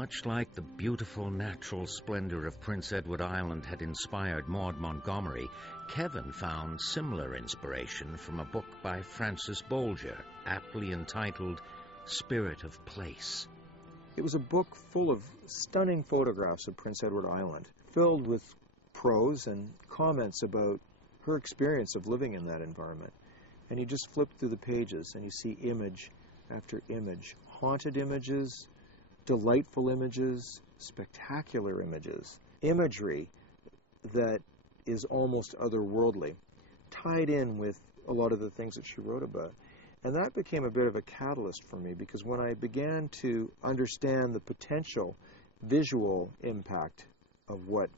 Much like the beautiful natural splendor of Prince Edward Island had inspired Maud Montgomery, Kevin found similar inspiration from a book by Francis Bolger, aptly entitled Spirit of Place. It was a book full of stunning photographs of Prince Edward Island, filled with prose and comments about her experience of living in that environment. And you just flip through the pages and you see image after image, haunted images, delightful images, spectacular images, imagery that is almost otherworldly, tied in with a lot of the things that she wrote about. And that became a bit of a catalyst for me, because when I began to understand the potential visual impact of what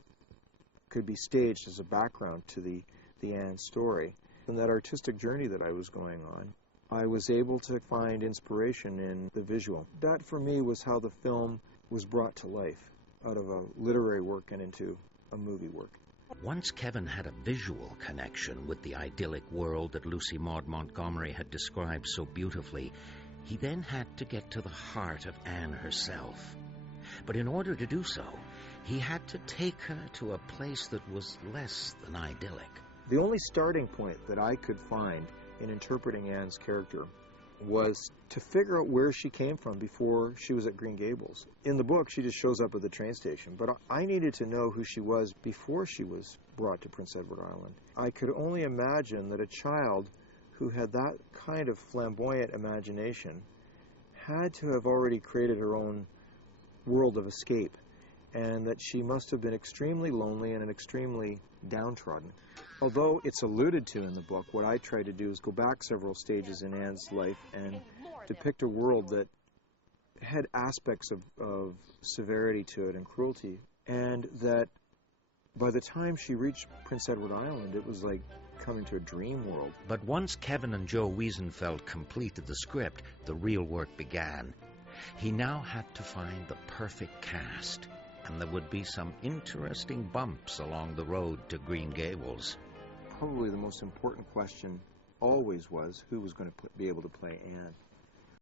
could be staged as a background to the Anne story, and that artistic journey that I was going on, I was able to find inspiration in the visual. That, for me, was how the film was brought to life, out of a literary work and into a movie work. Once Kevin had a visual connection with the idyllic world that Lucy Maud Montgomery had described so beautifully, he then had to get to the heart of Anne herself. But in order to do so, he had to take her to a place that was less than idyllic. The only starting point that I could find in interpreting Anne's character was to figure out where she came from before she was at Green Gables. In the book, she just shows up at the train station, but I needed to know who she was before she was brought to Prince Edward Island. I could only imagine that a child who had that kind of flamboyant imagination had to have already created her own world of escape, and that she must have been extremely lonely and extremely downtrodden. Although it's alluded to in the book, what I try to do is go back several stages in Anne's life and depict a world that had aspects of severity to it and cruelty, and that by the time she reached Prince Edward Island, it was like coming to a dream world. But once Kevin and Joe Wiesenfeld completed the script, the real work began. He now had to find the perfect cast, and there would be some interesting bumps along the road to Green Gables. Probably the most important question always was who was going to be able to play Anne.